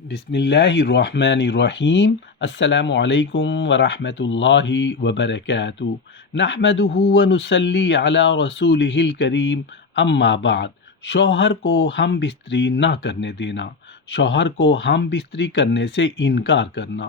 بسم اللہ الرحمن الرحیم۔ السلام علیکم ورحمۃ اللہ وبرکاتہ۔ نحمدہ ونصلی علی رسولہ الکریم، اما بعد۔ شوہر کو ہم بستری نہ کرنے دینا، شوہر کو ہم بستری کرنے سے انکار کرنا۔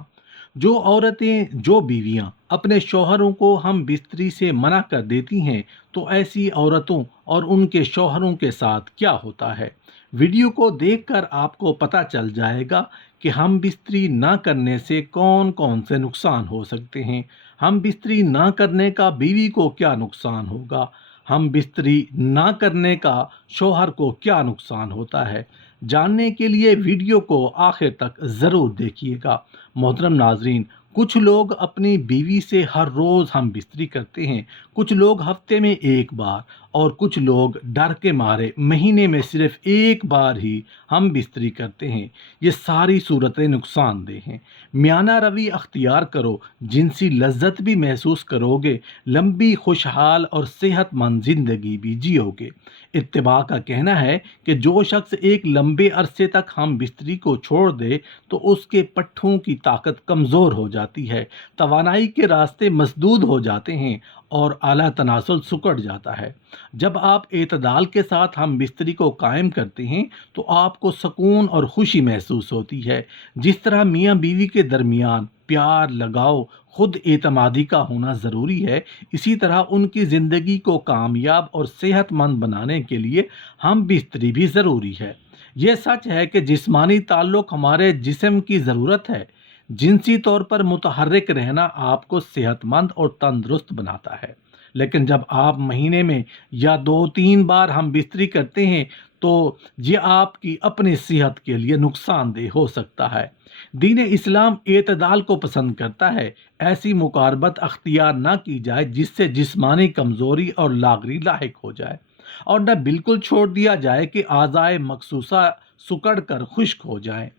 جو عورتیں، جو بیویاں اپنے شوہروں کو ہم بستری سے منع کر دیتی ہیں تو ایسی عورتوں اور ان کے شوہروں کے ساتھ کیا ہوتا ہے، ویڈیو کو دیکھ کر آپ کو پتہ چل جائے گا کہ ہم بستری نہ کرنے سے کون کون سے نقصان ہو سکتے ہیں۔ ہم بستری نہ کرنے کا بیوی کو کیا نقصان ہوگا، ہم بستری نہ کرنے کا شوہر کو کیا نقصان ہوتا ہے۔ جاننے کے لیے ویڈیو کو آخر تک ضرور دیکھیے گا۔ محترم ناظرین، کچھ لوگ اپنی بیوی سے ہر روز ہم بستری کرتے ہیں، کچھ لوگ ہفتے میں ایک بار، اور کچھ لوگ ڈر کے مارے مہینے میں صرف ایک بار ہی ہم بستری کرتے ہیں۔ یہ ساری صورتیں نقصان دہ ہیں۔ میانہ روی اختیار کرو، جنسی لذت بھی محسوس کرو گے، لمبی خوشحال اور صحت مند زندگی بھی جیو گے۔ اتباع کا کہنا ہے کہ جو شخص ایک لمبے عرصے تک ہم بستری کو چھوڑ دے تو اس کے پٹھوں کی طاقت کمزور ہو جاتی ہے، توانائی کے راستے مسدود ہو جاتے ہیں اور اعلیٰ تناسل سکڑ جاتا ہے۔ جب آپ اعتدال کے ساتھ ہم بستری کو قائم کرتے ہیں تو آپ کو سکون اور خوشی محسوس ہوتی ہے۔ جس طرح میاں بیوی کے درمیان پیار، لگاؤ، خود اعتمادی کا ہونا ضروری ہے، اسی طرح ان کی زندگی کو کامیاب اور صحت مند بنانے کے لیے ہم بستری بھی ضروری ہے۔ یہ سچ ہے کہ جسمانی تعلق ہمارے جسم کی ضرورت ہے۔ جنسی طور پر متحرک رہنا آپ کو صحت مند اور تندرست بناتا ہے، لیکن جب آپ مہینے میں یا 2-3 بار ہم بستری کرتے ہیں تو یہ آپ کی اپنی صحت کے لیے نقصان دہ ہو سکتا ہے۔ دین اسلام اعتدال کو پسند کرتا ہے۔ ایسی مقاربت اختیار نہ کی جائے جس سے جسمانی کمزوری اور لاغری لاحق ہو جائے، اور نہ بالکل چھوڑ دیا جائے کہ اعضائے مخصوصہ سکڑ کر خشک ہو جائیں۔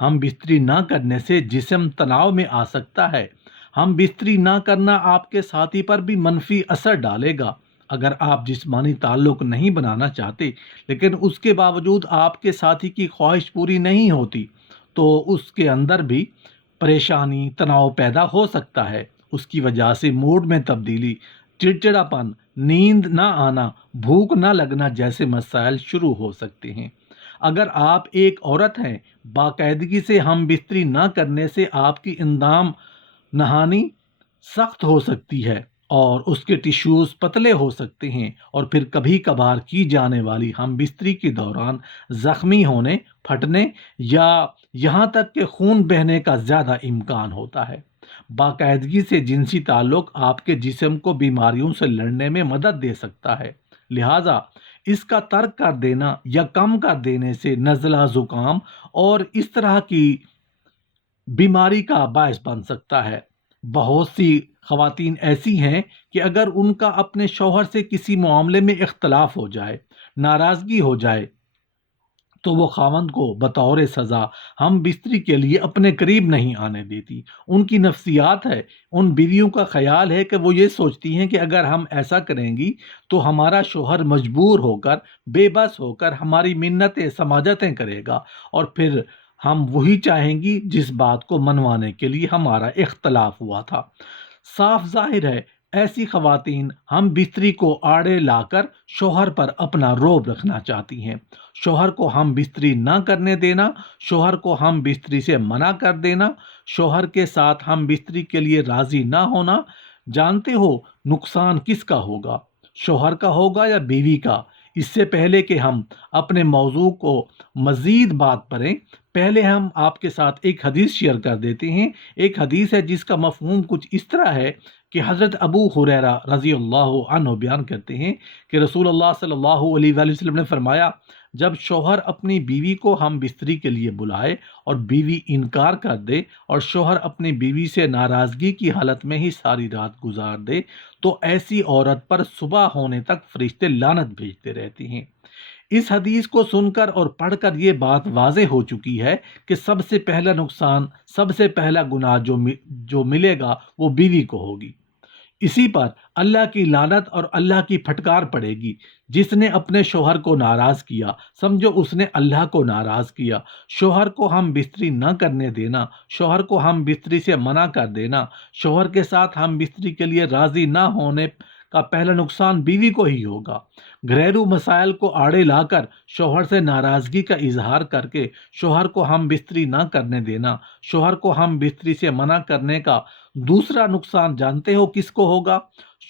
ہم بستری نہ کرنے سے جسم تناؤ میں آ سکتا ہے۔ ہم بستری نہ کرنا آپ کے ساتھی پر بھی منفی اثر ڈالے گا۔ اگر آپ جسمانی تعلق نہیں بنانا چاہتے لیکن اس کے باوجود آپ کے ساتھی کی خواہش پوری نہیں ہوتی تو اس کے اندر بھی پریشانی، تناؤ پیدا ہو سکتا ہے۔ اس کی وجہ سے موڈ میں تبدیلی، چڑچڑاپن، نیند نہ آنا، بھوک نہ لگنا جیسے مسائل شروع ہو سکتے ہیں۔ اگر آپ ایک عورت ہیں، باقاعدگی سے ہم بستری نہ کرنے سے آپ کی اندام نہانی سخت ہو سکتی ہے اور اس کے ٹیشوز پتلے ہو سکتے ہیں، اور پھر کبھی کبھار کی جانے والی ہم بستری کے دوران زخمی ہونے، پھٹنے یا یہاں تک کہ خون بہنے کا زیادہ امکان ہوتا ہے۔ باقاعدگی سے جنسی تعلق آپ کے جسم کو بیماریوں سے لڑنے میں مدد دے سکتا ہے، لہٰذا اس کا ترک کر دینا یا کم کر دینے سے نزلہ، زکام اور اس طرح کی بیماری کا باعث بن سکتا ہے۔ بہت سی خواتین ایسی ہیں کہ اگر ان کا اپنے شوہر سے کسی معاملے میں اختلاف ہو جائے، ناراضگی ہو جائے، تو وہ خاوند کو بطور سزا ہم بستری کے لیے اپنے قریب نہیں آنے دیتی۔ ان کی نفسیات ہے، ان بیویوں کا خیال ہے کہ وہ یہ سوچتی ہیں کہ اگر ہم ایسا کریں گی تو ہمارا شوہر مجبور ہو کر، بے بس ہو کر ہماری منتیں سماجتیں کرے گا، اور پھر ہم وہی چاہیں گی جس بات کو منوانے کے لیے ہمارا اختلاف ہوا تھا۔ صاف ظاہر ہے ایسی خواتین ہم بستری کو آڑے لا کر شوہر پر اپنا روب رکھنا چاہتی ہیں۔ شوہر کو ہم بستری نہ کرنے دینا، شوہر کو ہم بستری سے منع کر دینا، شوہر کے ساتھ ہم بستری کے لیے راضی نہ ہونا، جانتے ہو نقصان کس کا ہوگا، شوہر کا ہوگا یا بیوی کا؟ اس سے پہلے کہ ہم اپنے موضوع کو مزید بات کریں، پہلے ہم آپ کے ساتھ ایک حدیث شیئر کر دیتے ہیں۔ ایک حدیث ہے جس کا مفہوم کچھ اس طرح ہے کہ حضرت ابو ہریرہ رضی اللہ عنہ بیان کرتے ہیں کہ رسول اللہ صلی اللہ علیہ وآلہ وسلم نے فرمایا، جب شوہر اپنی بیوی کو ہم بستری کے لیے بلائے اور بیوی انکار کر دے، اور شوہر اپنی بیوی سے ناراضگی کی حالت میں ہی ساری رات گزار دے، تو ایسی عورت پر صبح ہونے تک فرشتے لعنت بھیجتے رہتے ہیں۔ اس حدیث کو سن کر اور پڑھ کر یہ بات واضح ہو چکی ہے کہ سب سے پہلا نقصان، سب سے پہلا گناہ جو ملے گا وہ بیوی کو ہوگی۔ اسی پر اللہ کی لعنت اور اللہ کی پھٹکار پڑے گی۔ جس نے اپنے شوہر کو ناراض کیا، سمجھو اس نے اللہ کو ناراض کیا۔ شوہر کو ہم بستری نہ کرنے دینا، شوہر کو ہم بستری سے منع کر دینا، شوہر کے ساتھ ہم بستری کے لیے راضی نہ ہونے کا پہلا نقصان بیوی کو ہی ہوگا۔ گھریلو مسائل کو آڑے لا کر شوہر سے ناراضگی کا اظہار کر کے شوہر کو ہم بستری نہ کرنے دینا، شوہر کو ہم بستری سے منع کرنے کا دوسرا نقصان جانتے ہو کس کو ہوگا؟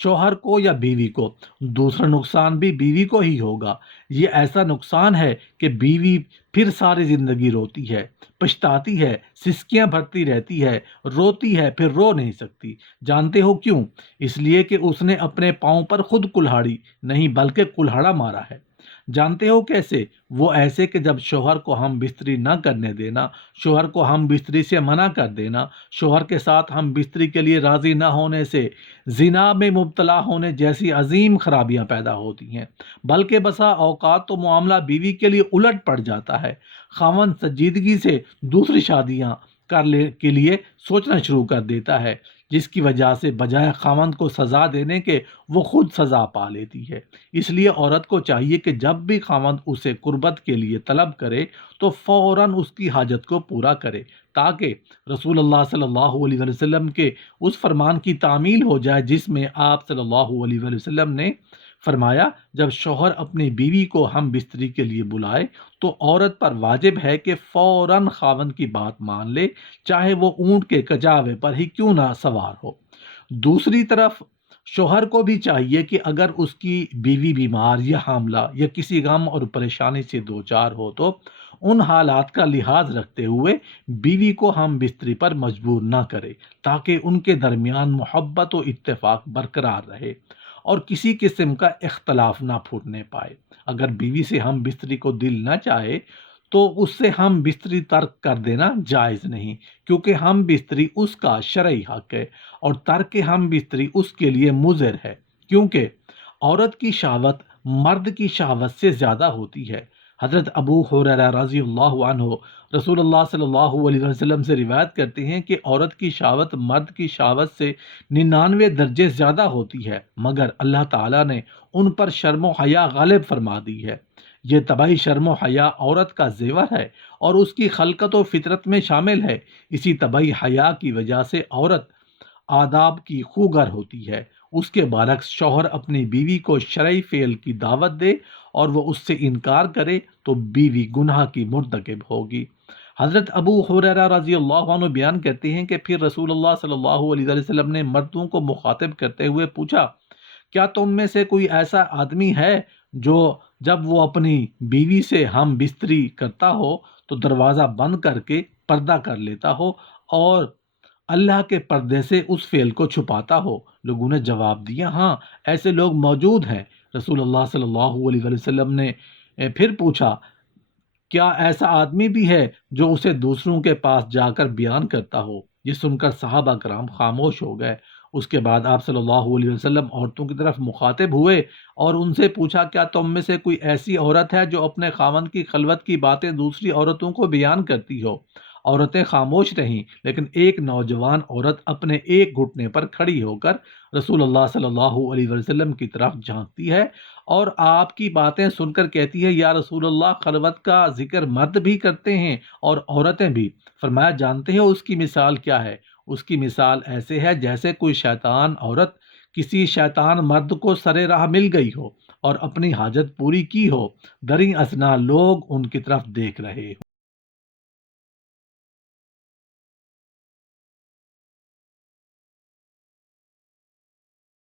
شوہر کو یا بیوی کو؟ دوسرا نقصان بھی بیوی کو ہی ہوگا۔ یہ ایسا نقصان ہے کہ بیوی پھر ساری زندگی روتی ہے، پچھتاتی ہے، سسکیاں بھرتی رہتی ہے، روتی ہے، پھر رو نہیں سکتی۔ جانتے ہو کیوں؟ اس لیے کہ اس نے اپنے پاؤں پر خود کلہاڑی نہیں بلکہ کلہاڑا مارا ہے۔ جانتے ہو کیسے؟ وہ ایسے کہ جب شوہر کو ہم بستری نہ کرنے دینا، شوہر کو ہم بستری سے منع کر دینا، شوہر کے ساتھ ہم بستری کے لیے راضی نہ ہونے سے زنا میں مبتلا ہونے جیسی عظیم خرابیاں پیدا ہوتی ہیں۔ بلکہ بسا اوقات تو معاملہ بیوی کے لیے الٹ پڑ جاتا ہے۔ خاوند سنجیدگی سے دوسری شادیاں کے لیے سوچنا شروع کر دیتا ہے، جس کی وجہ سے بجائے خاوند کو سزا دینے کے وہ خود سزا پا لیتی ہے۔ اس لیے عورت کو چاہیے کہ جب بھی خاوند اسے قربت کے لیے طلب کرے تو فوراً اس کی حاجت کو پورا کرے، تاکہ رسول اللہ صلی اللہ علیہ وسلم کے اس فرمان کی تعمیل ہو جائے جس میں آپ صلی اللہ علیہ وسلم نے فرمایا، جب شوہر اپنی بیوی کو ہم بستری کے لیے بلائے تو عورت پر واجب ہے کہ فوراً خاوند کی بات مان لے، چاہے وہ اونٹ کے کچاوے پر ہی کیوں نہ سوار ہو۔ دوسری طرف شوہر کو بھی چاہیے کہ اگر اس کی بیوی بیمار یا حاملہ یا کسی غم اور پریشانی سے دوچار ہو تو ان حالات کا لحاظ رکھتے ہوئے بیوی کو ہم بستری پر مجبور نہ کرے، تاکہ ان کے درمیان محبت و اتفاق برقرار رہے اور کسی قسم کا اختلاف نہ پھوٹنے پائے۔ اگر بیوی سے ہم بستری کو دل نہ چاہے تو اس سے ہم بستری ترک کر دینا جائز نہیں، کیونکہ ہم بستری اس کا شرعی حق ہے اور ترک ہم بستری اس کے لیے مضر ہے، کیونکہ عورت کی شہوت مرد کی شہوت سے زیادہ ہوتی ہے۔ حضرت ابو ہریرہ رضی اللہ عنہ رسول اللہ صلی اللہ علیہ وسلم سے روایت کرتے ہیں کہ عورت کی شہوت مرد کی شہوت سے 99 درجے زیادہ ہوتی ہے، مگر اللہ تعالیٰ نے ان پر شرم و حیا غالب فرما دی ہے۔ یہ طبعی شرم و حیا عورت کا زیور ہے اور اس کی خلقت و فطرت میں شامل ہے۔ اسی طبعی حیا کی وجہ سے عورت آداب کی خوگر ہوتی ہے۔ اس کے برعکس شوہر اپنی بیوی کو شرعی فعل کی دعوت دے اور وہ اس سے انکار کرے تو بیوی گناہ کی مرتکب ہوگی۔ حضرت ابو ہریرہ رضی اللہ عنہ بیان کرتے ہیں کہ پھر رسول اللہ صلی اللہ علیہ وسلم نے مردوں کو مخاطب کرتے ہوئے پوچھا، کیا تم میں سے کوئی ایسا آدمی ہے جو جب وہ اپنی بیوی سے ہم بستری کرتا ہو تو دروازہ بند کر کے پردہ کر لیتا ہو اور اللہ کے پردے سے اس فعل کو چھپاتا ہو؟ لوگوں نے جواب دیا، ہاں ایسے لوگ موجود ہیں۔ رسول اللہ صلی اللہ علیہ وسلم نے پھر پوچھا، کیا ایسا آدمی بھی ہے جو اسے دوسروں کے پاس جا کر بیان کرتا ہو؟ یہ سن کر صحابہ کرام خاموش ہو گئے۔ اس کے بعد آپ صلی اللہ علیہ وسلم عورتوں کی طرف مخاطب ہوئے اور ان سے پوچھا، کیا تم میں سے کوئی ایسی عورت ہے جو اپنے خاوند کی خلوت کی باتیں دوسری عورتوں کو بیان کرتی ہو؟ عورتیں خاموش رہیں، لیکن ایک نوجوان عورت اپنے ایک گھٹنے پر کھڑی ہو کر رسول اللہ صلی اللہ علیہ وسلم کی طرف جھانکتی ہے اور آپ کی باتیں سن کر کہتی ہے، یا رسول اللہ، خلوت کا ذکر مرد بھی کرتے ہیں اور عورتیں بھی۔ فرمایا، جانتے ہو اس کی مثال کیا ہے؟ اس کی مثال ایسے ہے جیسے کوئی شیطان عورت کسی شیطان مرد کو سرے راہ مل گئی ہو اور اپنی حاجت پوری کی ہو، دریں اثنا لوگ ان کی طرف دیکھ رہے ہوں۔